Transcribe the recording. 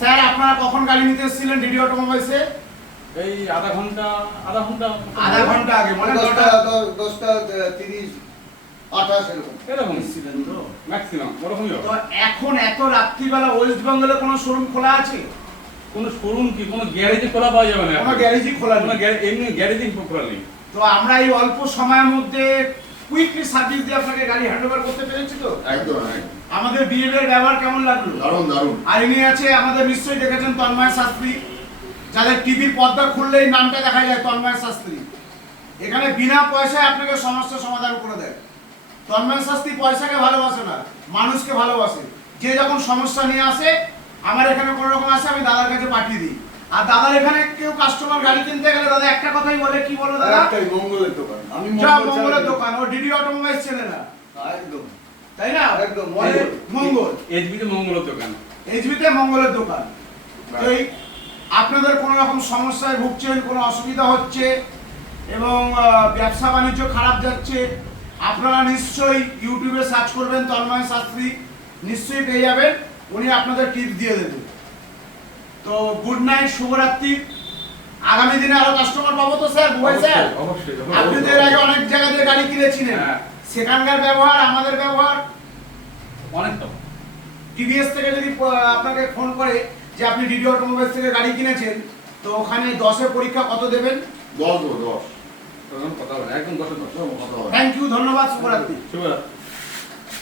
Sir আপনারা কখন গাড়ি নিতে এসেছিলেন ডিডি অটোমোবাইলসে? এই আধা ঘন্টা আগে মানে 10টা 30 28 এরকম এরকম এসেছিলেন তো। ম্যাক্সিমাম ওরকমই হবে। তো এখন এত রাত্রিবেলা ওয়েস্ট বেঙ্গলে কোনো শোরুম খোলা আছে? কোনো শোরুম কি কোনো গ্যারেজে খোলা পাওয়া যাবে না? কোনো গ্যারেজই খোলা কোনো নেই। এমনি গ্যারেজে খোলা নেই। তো আমরা এই অল্প সময়ের মধ্যে কুইকলি সার্ভিস দিয়ে আপনাকে গাড়ি হ্যান্ডওভার করতে পেরেছি তো। একদম আমাদের বিহেভিয়ার ব্যবহার কেমন লাগলো? দারুণ দারুণ। আর ইনি আছে আমাদের নিশ্চয়ই দেখেছেন তন্ময় শাস্ত্রী, যাদের টিভির পর্দা খুললেই নামটা দেখা যায় তন্ময় শাস্ত্রী। এখানে বিনা পয়সায় আপনাকে সমস্যার সমাধান করে দেয়। তন্ময় শাস্ত্রী পয়সাকে ভালোবাসে না, মানুষকে ভালোবাসে। যে যখন সমস্যা নিয়ে আসে আমার এখানে কোনো রকম আসে, আমি দাদার কাছে পাঠিয়ে দিই। আর দাদার এখানে কেউ কাস্টমার গাড়ি কিনতে গেলে দাদা একটা কথাই বলে, কি বলো দাদা? একটাই মঙ্গলের দোকান। আমি যা মঙ্গল মঙ্গলের চাই। দোকান, ও ডিডি অটোমোবাইলস চেনে না, একদম তাই না? একদম মঙ্গল এইচবিতে মঙ্গলের দোকান। এইচবিতে মঙ্গলের দোকান। তো এই আপনাদের কোনো রকম সমস্যায় ভুগছেন, কোনো অসুবিধা হচ্ছে এবং ব্যবসা বাণিজ্য খারাপ যাচ্ছে, আপনারা নিশ্চয়ই ইউটিউবে সার্চ করবেন তন্ময় শাস্ত্রী, নিশ্চয়ই পেয়ে যাবেন। উনি আপনাদের টিপস দিয়ে দেবেন। তো গুড নাইট, শুভরাত্রি। আগামী দিনে আরো কাস্টমার পাবো তো স্যার? বুঝাই স্যার, অবশ্যই আপনি তো এর আগে অনেক জায়গা থেকে গাড়ি কিনেছিলেন, হ্যাঁ। সেখানকার ব্যবহার আমাদের ব্যবহার অনেক তো টিভিএস থেকে যদি আপনাকে ফোন করে যে আপনি ডিডি অটোমোবাইলস থেকে গাড়ি কিনেছেন, তো ওখানে 10-এ পরীক্ষা কত দেবেন? 10 10 কথা বলে একদম 10 থ্যাংক ইউ, ধন্যবাদ, শুভরাত্রি। শুভরাত্রি।